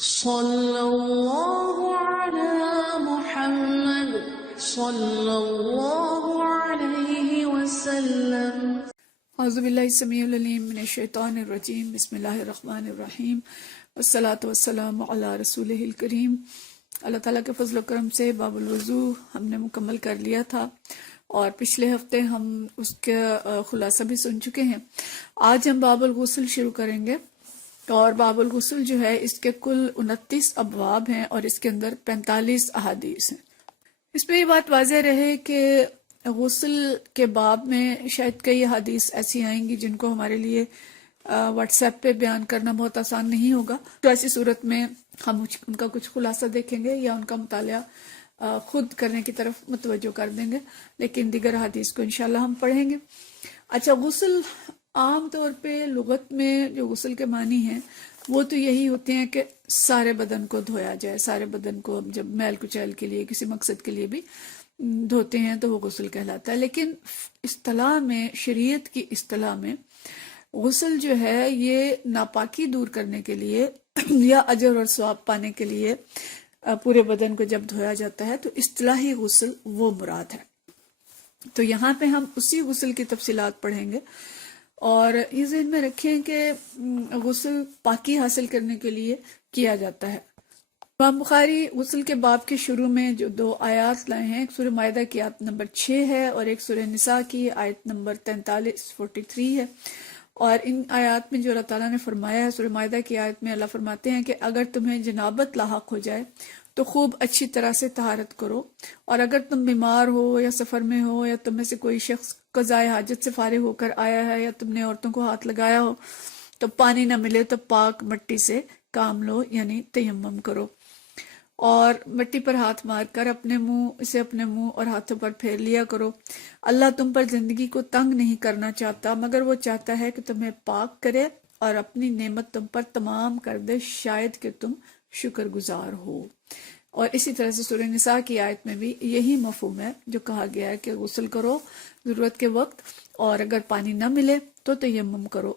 صلی اللہ علی محمد صلی اللہ علیہ وسلم۔ اعوذ باللہ السمیع العلیم من الشیطان الرجیم، بسم اللہ الرحمن الرحیم، والصلاة والسلام علی رسولہ الکریم۔ اللہ تعالیٰ کے فضل و کرم سے باب الوضو ہم نے مکمل کر لیا تھا اور پچھلے ہفتے ہم اس کا خلاصہ بھی سن چکے ہیں۔ آج ہم باب الغسل شروع کریں گے، اور باب الغسل جو ہے اس کے کل 29 ابواب ہیں اور اس کے اندر 45 احادیث ہیں۔ اس میں یہ بات واضح رہے کہ غسل کے باب میں شاید کئی احادیث ایسی آئیں گی جن کو ہمارے لیے واٹس ایپ پہ بیان کرنا بہت آسان نہیں ہوگا، تو ایسی صورت میں ہم ان کا کچھ خلاصہ دیکھیں گے یا ان کا مطالعہ خود کرنے کی طرف متوجہ کر دیں گے، لیکن دیگر احادیث کو انشاءاللہ ہم پڑھیں گے۔ اچھا، غسل عام طور پہ لغت میں جو غسل کے معنی ہیں وہ تو یہی ہوتے ہیں کہ سارے بدن کو دھویا جائے، سارے بدن کو جب میل کچیل کے لیے کسی مقصد کے لیے بھی دھوتے ہیں تو وہ غسل کہلاتا ہے۔ لیکن اصطلاح میں، شریعت کی اصطلاح میں، غسل جو ہے یہ ناپاکی دور کرنے کے لیے یا اجر اور ثواب پانے کے لیے پورے بدن کو جب دھویا جاتا ہے تو اصطلاحی غسل وہ مراد ہے۔ تو یہاں پہ ہم اسی غسل کی تفصیلات پڑھیں گے، اور یہ ذہن میں رکھیں کہ غسل پاکی حاصل کرنے کے لیے کیا جاتا ہے۔ امام بخاری غسل کے باب کے شروع میں جو 2 آیات لائے ہیں، ایک سورہ مائدہ کی آیت نمبر 6 ہے اور ایک سورہ نساء کی آیت نمبر 43 ہے۔ اور ان آیات میں جو اللہ تعالیٰ نے فرمایا ہے، سورہ مائدہ کی آیت میں اللہ فرماتے ہیں کہ اگر تمہیں جنابت لاحق ہو جائے تو خوب اچھی طرح سے طہارت کرو، اور اگر تم بیمار ہو یا سفر میں ہو یا تم میں سے کوئی شخص قضائے حاجت سے فارغ ہو کر آیا ہے یا تم نے عورتوں کو ہاتھ لگایا ہو تو پانی نہ ملے تو پاک مٹی سے کام لو، یعنی تیمم کرو، اور مٹی پر ہاتھ مار کر اپنے منہ اور ہاتھوں پر پھیر لیا کرو۔ اللہ تم پر زندگی کو تنگ نہیں کرنا چاہتا، مگر وہ چاہتا ہے کہ تمہیں پاک کرے اور اپنی نعمت تم پر تمام کر دے، شاید کہ تم شکر گزار ہو۔ اور اسی طرح سے سورہ نساء کی آیت میں بھی یہی مفہوم ہے جو کہا گیا ہے کہ غسل کرو ضرورت کے وقت، اور اگر پانی نہ ملے تو تیمم کرو۔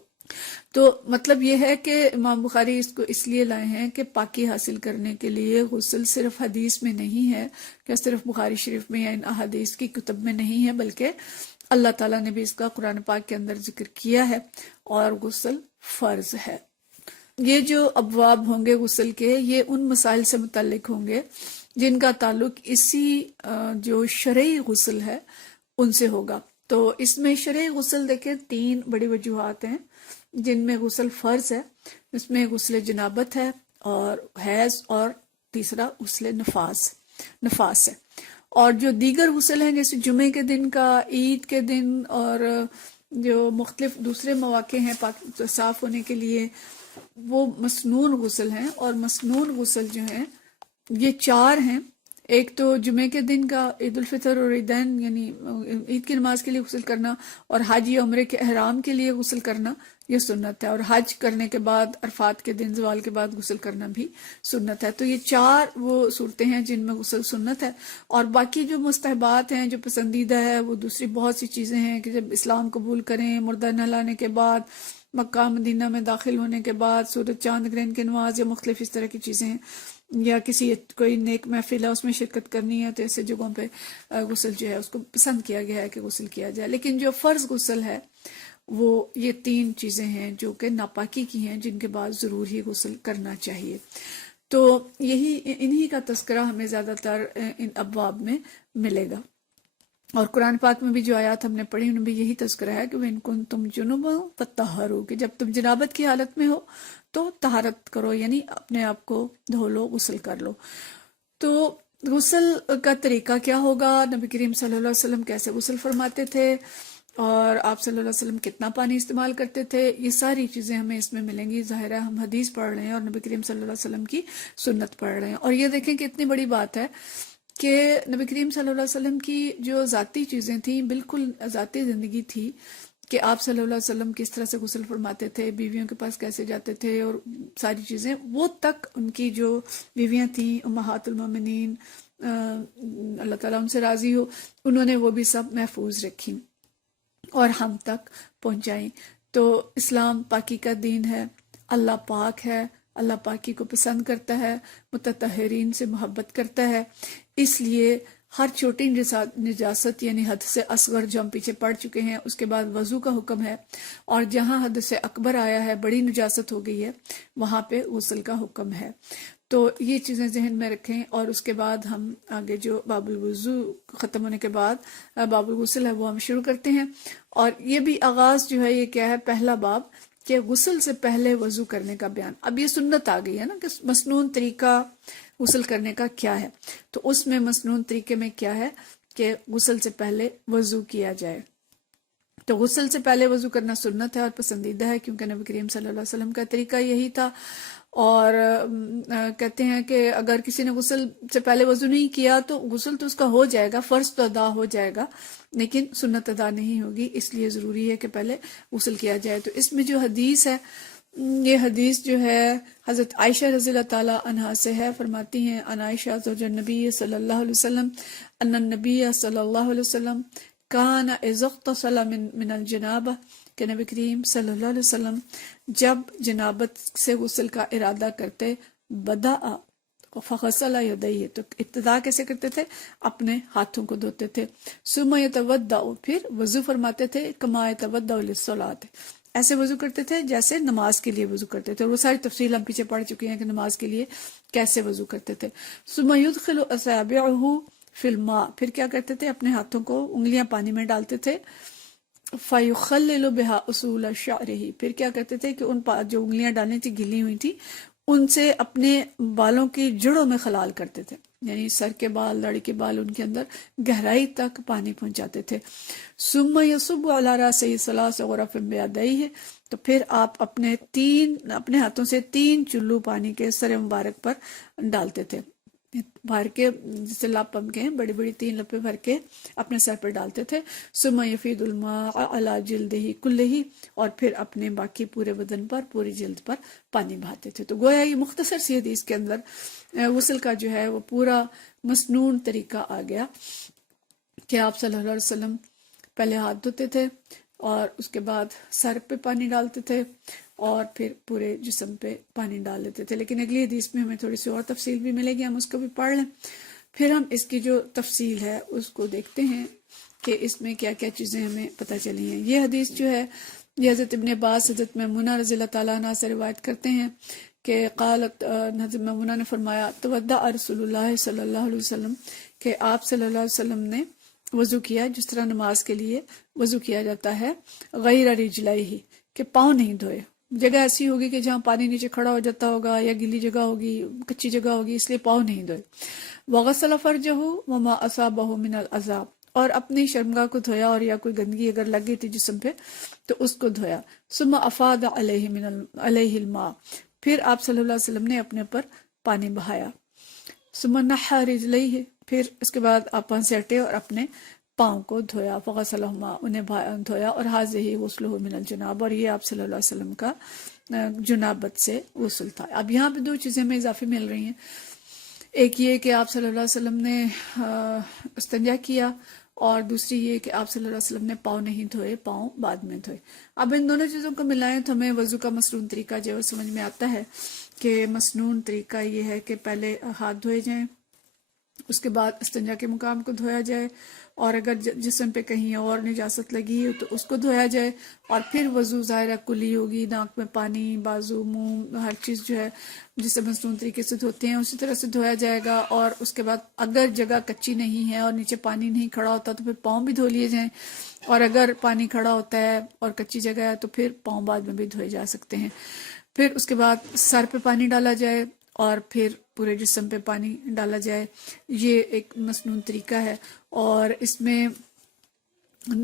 تو مطلب یہ ہے کہ امام بخاری اس کو اس لیے لائے ہیں کہ پاکی حاصل کرنے کے لیے غسل صرف حدیث میں نہیں ہے، کہ صرف بخاری شریف میں یا ان احادیث کی کتب میں نہیں ہے، بلکہ اللہ تعالیٰ نے بھی اس کا قرآن پاک کے اندر ذکر کیا ہے، اور غسل فرض ہے۔ یہ جو ابواب ہوں گے غسل کے، یہ ان مسائل سے متعلق ہوں گے جن کا تعلق اسی جو شرعی غسل ہے ان سے ہوگا۔ تو اس میں شرعی غسل دیکھیں 3 بڑی وجوہات ہیں جن میں غسل فرض ہے۔ اس میں غسل جنابت ہے اور حیض، اور تیسرا غسل نفاس ہے۔ اور جو دیگر غسل ہیں جیسے جمعے کے دن کا، عید کے دن، اور جو مختلف دوسرے مواقع ہیں صاف ہونے کے لیے، وہ مسنون غسل ہیں۔ اور مسنون غسل جو ہیں یہ 4 ہیں۔ ایک تو جمعے کے دن کا، عید الفطر اور عیدین یعنی عید کی نماز کے لیے غسل کرنا، اور حج یا عمرے کے احرام کے لیے غسل کرنا یہ سنت ہے، اور حج کرنے کے بعد عرفات کے دن زوال کے بعد غسل کرنا بھی سنت ہے۔ تو یہ 4 وہ صورتیں ہیں جن میں غسل سنت ہے، اور باقی جو مستحبات ہیں، جو پسندیدہ ہے، وہ دوسری بہت سی چیزیں ہیں کہ جب اسلام قبول کریں، مردہ نہلانے کے بعد، مکہ مدینہ میں داخل ہونے کے بعد، سورج چاند گرہن کی نماز یا مختلف اس طرح کی چیزیں ہیں، یا کوئی نیک محفل ہے اس میں شرکت کرنی ہے، تو ایسے جگہوں پہ غسل جو ہے اس کو پسند کیا گیا ہے کہ غسل کیا جائے۔ لیکن جو فرض غسل ہے وہ یہ 3 چیزیں ہیں جو کہ ناپاکی کی ہیں، جن کے بعد ضرور ہی غسل کرنا چاہیے۔ تو انہی کا تذکرہ ہمیں زیادہ تر ان ابواب میں ملے گا، اور قرآن پاک میں بھی جو آیات ہم نے پڑھی ان میں بھی یہی تذکرہ ہے کہ وَإِن كُنتُمْ جُنُبًا فَطَّهَّرُوا، کہ جب تم جنابت کی حالت میں ہو تو طہارت کرو، یعنی اپنے آپ کو دھو لو، غسل کر لو۔ تو غسل کا طریقہ کیا ہوگا، نبی کریم صلی اللہ علیہ وسلم کیسے غسل فرماتے تھے، اور آپ صلی اللہ علیہ وسلم کتنا پانی استعمال کرتے تھے، یہ ساری چیزیں ہمیں اس میں ملیں گی۔ ظاہر ہے ہم حدیث پڑھ رہے ہیں اور نبی کریم صلی اللہ علیہ وسلم کی سنت پڑھ رہے ہیں، اور یہ دیکھیں کہ اتنی بڑی بات ہے کہ نبی کریم صلی اللہ علیہ وسلم کی جو ذاتی چیزیں تھیں، بالکل ذاتی زندگی تھی کہ آپ صلی اللہ علیہ وسلم کس طرح سے غسل فرماتے تھے، بیویوں کے پاس کیسے جاتے تھے، اور ساری چیزیں وہ تک ان کی جو بیویاں تھیں امہات المومنین، اللہ تعالیٰ ان سے راضی ہو، انہوں نے وہ بھی سب محفوظ رکھی اور ہم تک پہنچائیں۔ تو اسلام پاکی کا دین ہے، اللہ پاک ہے، اللہ پاکی کو پسند کرتا ہے، متطہرین سے محبت کرتا ہے، اس لیے ہر چھوٹی نجاست یعنی حد سے اصغر جو ہم پیچھے پڑھ چکے ہیں اس کے بعد وضو کا حکم ہے، اور جہاں حد سے اکبر آیا ہے، بڑی نجاست ہو گئی ہے، وہاں پہ غسل کا حکم ہے۔ تو یہ چیزیں ذہن میں رکھیں، اور اس کے بعد ہم آگے جو باب الوضو ختم ہونے کے بعد باب الغسل ہے وہ ہم شروع کرتے ہیں۔ اور یہ بھی آغاز جو ہے یہ کیا ہے، پہلا باب کہ غسل سے پہلے وضو کرنے کا بیان۔ اب یہ سنت آ گئی ہے نا کہ مسنون طریقہ غسل کرنے کا کیا ہے، تو اس میں مسنون طریقے میں کیا ہے کہ غسل سے پہلے وضو کیا جائے۔ تو غسل سے پہلے وضو کرنا سنت ہے اور پسندیدہ ہے، کیونکہ نبی کریم صلی اللہ علیہ وسلم کا طریقہ یہی تھا۔ اور کہتے ہیں کہ اگر کسی نے غسل سے پہلے وضو نہیں کیا تو غسل تو اس کا ہو جائے گا، فرض تو ادا ہو جائے گا، لیکن سنت ادا نہیں ہوگی، اس لیے ضروری ہے کہ پہلے غسل کیا جائے۔ تو اس میں جو حدیث ہے، یہ حدیث جو ہے حضرت عائشہ رضی اللہ تعالی عنہا سے ہے، فرماتی ہیں ان عائشہ زوج النبی صلی اللہ علیہ وسلم ان النبی صلی اللہ علیہ وسلم کان اذا اغتسل من الجنابہ، کہ نبی کریم صلی اللہ علیہ وسلم جب جنابت سے غسل کا ارادہ کرتے، بدأ فغسل یدیہ، تو ابتدا کیسے کرتے تھے، اپنے ہاتھوں کو دھوتے تھے، ثم یتودع، پھر وضو فرماتے تھے، کما یتودع للصلاۃ، ایسے وضو کرتے تھے جیسے نماز کے لیے وضو کرتے تھے۔ وہ ساری تفصیل ہم پیچھے پڑھ چکے ہیں کہ نماز کے لیے کیسے وضو کرتے تھے۔ ثم يدخل اصابعه فی الماء، پھر کیا کرتے تھے، اپنے ہاتھوں کو انگلیاں پانی میں ڈالتے تھے، فَيُخَلِّلُ بِهَا أُصُولَ شَعْرِهِ، پھر کیا کرتے تھے کہ ان جو انگلیاں ڈالنی تھی گلی ہوئی تھی ان سے اپنے بالوں کی جڑوں میں خلال کرتے تھے، یعنی سر کے بال، داڑھی کے بال، ان کے اندر گہرائی تک پانی پہنچاتے تھے۔ ثُمَّ يَصُبُّ عَلَى رَأْسِهِ ثَلَاثَ غُرَفٍ بِيَدَيْهِ، تو پھر آپ اپنے ہاتھوں سے 3 چلو پانی کے سر مبارک پر ڈالتے تھے، بھر کے، جسے لپ ہم کہیں، بڑی بڑی 3 لپیں بھر کے اپنے سر پر ڈالتے تھے۔ ثم یفید الماء علی جلدہ کلہ، اور پھر اپنے باقی پورے بدن پر، پوری جلد پر پانی بہاتے تھے۔ تو گویا یہ مختصر سی حدیث کے اندر غسل کا جو ہے وہ پورا مسنون طریقہ آ گیا کہ آپ صلی اللہ علیہ وسلم پہلے ہاتھ دھوتے تھے اور اس کے بعد سر پہ پانی ڈالتے تھے اور پھر پورے جسم پہ پانی ڈال لیتے تھے۔ لیکن اگلی حدیث میں ہمیں تھوڑی سی اور تفصیل بھی ملے گی، ہم اس کو بھی پڑھ لیں، پھر ہم اس کی جو تفصیل ہے اس کو دیکھتے ہیں کہ اس میں کیا کیا چیزیں ہمیں پتہ چلی ہیں۔ یہ حدیث جو ہے یہ حضرت ابن عباس، حضرت میمونہ رضی اللہ تعالیٰ عنہ سے روایت کرتے ہیں کہ قالت، حضرت میمونہ نے فرمایا، تودع رسول اللہ صلی اللہ علیہ وسلم، کہ آپ صلی اللہ علیہ وسلم نے وضو کیا جس طرح نماز کے لیے وضو کیا جاتا ہے، غیر رجلائہ، کہ پاؤں نہیں دھوئے۔ جگہ ایسی ہوگی کہ جہاں پانی نیچے کھڑا ہو جاتا ہوگا یا گیلی جگہ ہوگی، کچی جگہ ہوگی، اس لیے پاؤں نہیں دھوئے۔ وغسل فرجہ وما اصابہ من العذاب، اور اپنی شرمگاہ کو دھویا، اور یا کوئی گندگی اگر لگ گئی تھی جسم پہ تو اس کو دھویا۔ ثم افاض علیہ الماء، پھر آپ صلی اللہ علیہ وسلم نے اپنے پر پانی بہایا۔ ثم نحى رجلیہ، پھر اس کے بعد آپ پاؤں سے ہٹے اور اپنے پاؤں کو دھویا، فغسلہما، انہیں دھویا، اور ھذہ غسلہ من الجناب، اور یہ آپ صلی اللہ علیہ وسلم کا جنابت سے غسل تھا۔ اب یہاں پہ 2 چیزیں ہمیں اضافی مل رہی ہیں، ایک یہ کہ آپ صلی اللہ علیہ وسلم نے استنجا کیا، اور دوسری یہ کہ آپ صلی اللہ علیہ وسلم نے پاؤں نہیں دھوئے، پاؤں بعد میں دھوئے۔ اب ان دونوں چیزوں کو ملائیں تو ہمیں وضو کا مسنون طریقہ جو ہے سمجھ میں آتا ہے کہ مسنون طریقہ یہ ہے کہ پہلے ہاتھ دھوئے جائیں، اس کے بعد استنجا کے مقام کو دھویا جائے، اور اگر جسم پہ کہیں اور نجاست لگی ہو تو اس کو دھویا جائے، اور پھر وضو ظاہرہ کلی ہوگی، ناک میں پانی، بازو، منہ، ہر چیز جو ہے جسے مسنون طریقے سے دھوتے ہیں اسی طرح سے دھویا جائے گا۔ اور اس کے بعد اگر جگہ کچی نہیں ہے اور نیچے پانی نہیں کھڑا ہوتا تو پھر پاؤں بھی دھو لیے جائیں، اور اگر پانی کھڑا ہوتا ہے اور کچی جگہ ہے تو پھر پاؤں بعد میں بھی دھوئے جا سکتے ہیں۔ پھر اس کے بعد سر پہ پانی ڈالا جائے اور پھر پورے جسم پہ پانی ڈالا جائے، یہ ایک مسنون طریقہ ہے۔ اور اس میں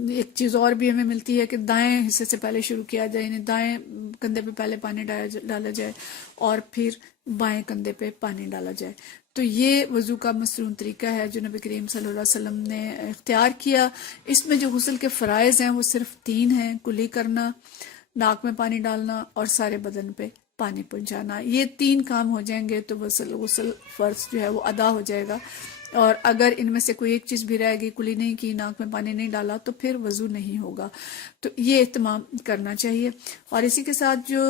ایک چیز اور بھی ہمیں ملتی ہے کہ دائیں حصے سے پہلے شروع کیا جائے، یعنی دائیں کندھے پہ پہلے پانی ڈالا جائے اور پھر بائیں کندھے پہ پانی ڈالا جائے۔ تو یہ وضو کا مسنون طریقہ ہے جو نبی کریم صلی اللہ علیہ وسلم نے اختیار کیا۔ اس میں جو غسل کے فرائض ہیں وہ صرف 3 ہیں، کلی کرنا، ناک میں پانی ڈالنا، اور سارے بدن پہ پانی پہنچانا۔ یہ 3 کام ہو جائیں گے تو غسل فرض جو ہے وہ ادا ہو جائے گا، اور اگر ان میں سے کوئی ایک چیز بھی رہ گئی، کلی نہیں کی، ناک میں پانی نہیں ڈالا، تو پھر وضو نہیں ہوگا۔ تو یہ اہتمام کرنا چاہیے۔ اور اسی کے ساتھ جو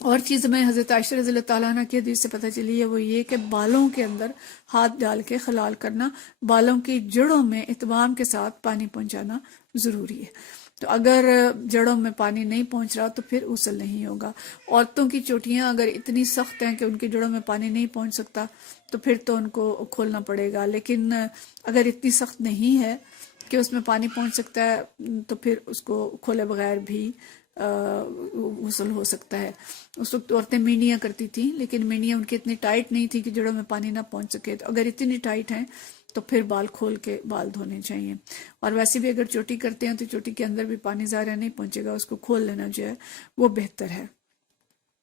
اور چیز میں حضرت عائشہ رضی اللہ تعالیٰ عنہ کی حدیث سے پتہ چلی ہے وہ یہ کہ بالوں کے اندر ہاتھ ڈال کے خلال کرنا، بالوں کی جڑوں میں اہتمام کے ساتھ پانی پہنچانا ضروری ہے۔ تو اگر جڑوں میں پانی نہیں پہنچ رہا تو پھر غسل نہیں ہوگا۔ عورتوں کی چوٹیاں اگر اتنی سخت ہیں کہ ان کی جڑوں میں پانی نہیں پہنچ سکتا تو پھر تو ان کو کھولنا پڑے گا، لیکن اگر اتنی سخت نہیں ہے کہ اس میں پانی پہنچ سکتا ہے تو پھر اس کو کھولے بغیر بھی غسل ہو سکتا ہے۔ اس وقت عورتیں مینیاں کرتی تھیں، لیکن مینیاں ان کی اتنی ٹائٹ نہیں تھی کہ جڑوں میں پانی نہ پہنچ سکے، تو اگر اتنی ٹائٹ ہیں تو پھر بال کھول کے بال دھونے چاہیے۔ اور ویسے بھی اگر چوٹی کرتے ہیں تو چوٹی کے اندر بھی پانی ظاہر نہیں پہنچے گا، اس کو کھول لینا جو ہے وہ بہتر ہے۔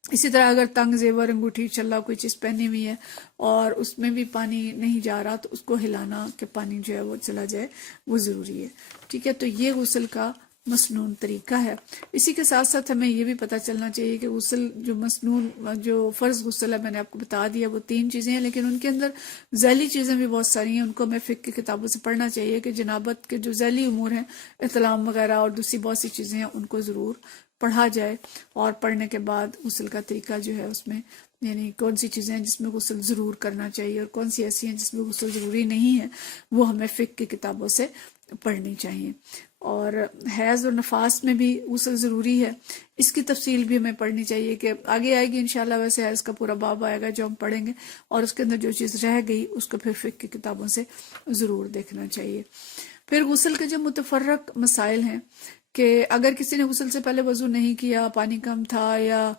اسی طرح اگر تنگ زیور، انگوٹھی، چھلا کوئی چیز پہنی ہوئی ہے اور اس میں بھی پانی نہیں جا رہا تو اس کو ہلانا کہ پانی جو ہے وہ چلا جائے وہ ضروری ہے، ٹھیک ہے۔ تو یہ غسل کا مسنون طریقہ ہے۔ اسی کے ساتھ ساتھ ہمیں یہ بھی پتہ چلنا چاہیے کہ غسل جو مسنون، جو فرض غسل ہے، میں نے آپ کو بتا دیا وہ 3 چیزیں ہیں، لیکن ان کے اندر ذیلی چیزیں بھی بہت ساری ہیں، ان کو ہمیں فقہ کی کتابوں سے پڑھنا چاہیے کہ جنابت کے جو ذیلی امور ہیں، احتلام وغیرہ اور دوسری بہت سی چیزیں ہیں، ان کو ضرور پڑھا جائے، اور پڑھنے کے بعد غسل کا طریقہ جو ہے اس میں یعنی کون سی چیزیں ہیں جس میں غسل ضرور کرنا چاہیے اور کون سی ایسی ہیں جس میں غسل ضروری نہیں ہے، وہ ہمیں فقہ کی کتابوں سے پڑھنی چاہیے۔ اور حیض اور نفاس میں بھی غسل ضروری ہے، اس کی تفصیل بھی ہمیں پڑھنی چاہیے کہ آگے آئے گی انشاءاللہ، ویسے حیض کا پورا باب آئے گا جو ہم پڑھیں گے، اور اس کے اندر جو چیز رہ گئی اس کو پھر فقہ کی کتابوں سے ضرور دیکھنا چاہیے۔ پھر غسل کے جو متفرق مسائل ہیں کہ اگر کسی نے غسل سے پہلے وضو نہیں کیا، پانی کم تھا یا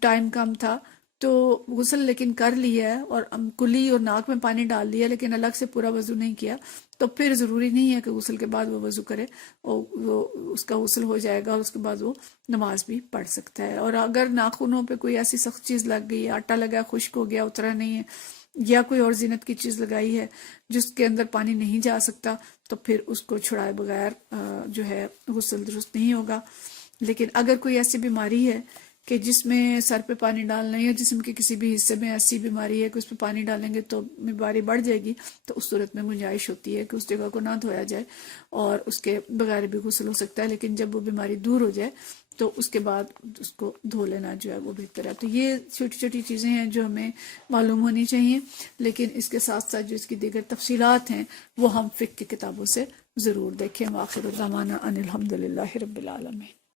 ٹائم کم تھا، تو غسل لیکن کر لیا ہے اور کلی اور ناک میں پانی ڈال دیا لیکن الگ سے پورا وضو نہیں کیا، تو پھر ضروری نہیں ہے کہ غسل کے بعد وہ وضو کرے، وہ اس کا غسل ہو جائے گا اور اس کے بعد وہ نماز بھی پڑھ سکتا ہے۔ اور اگر ناخنوں پہ کوئی ایسی سخت چیز لگ گئی، آٹا لگا، خشک ہو گیا، اترا نہیں ہے، یا کوئی اور زینت کی چیز لگائی ہے جس کے اندر پانی نہیں جا سکتا، تو پھر اس کو چھڑائے بغیر جو ہے غسل درست نہیں ہوگا۔ لیکن اگر کوئی ایسی بیماری ہے کہ جس میں سر پہ پانی ڈالنا ہے یا جسم کے کسی بھی حصے میں ایسی بیماری ہے کہ اس پہ پانی ڈالیں گے تو بیماری بڑھ جائے گی، تو اس صورت میں گنجائش ہوتی ہے کہ اس جگہ کو نہ دھویا جائے اور اس کے بغیر بھی غسل ہو سکتا ہے، لیکن جب وہ بیماری دور ہو جائے تو اس کے بعد اس کو دھو لینا جو ہے وہ بہتر ہے۔ تو یہ چھوٹی چھوٹی چیزیں ہیں جو ہمیں معلوم ہونی چاہیے، لیکن اس کے ساتھ ساتھ جو اس کی دیگر تفصیلات ہیں وہ ہم فقہ کی کتابوں سے ضرور دیکھیں۔ وآخر دعوانا ان الحمد للہ رب العالمین۔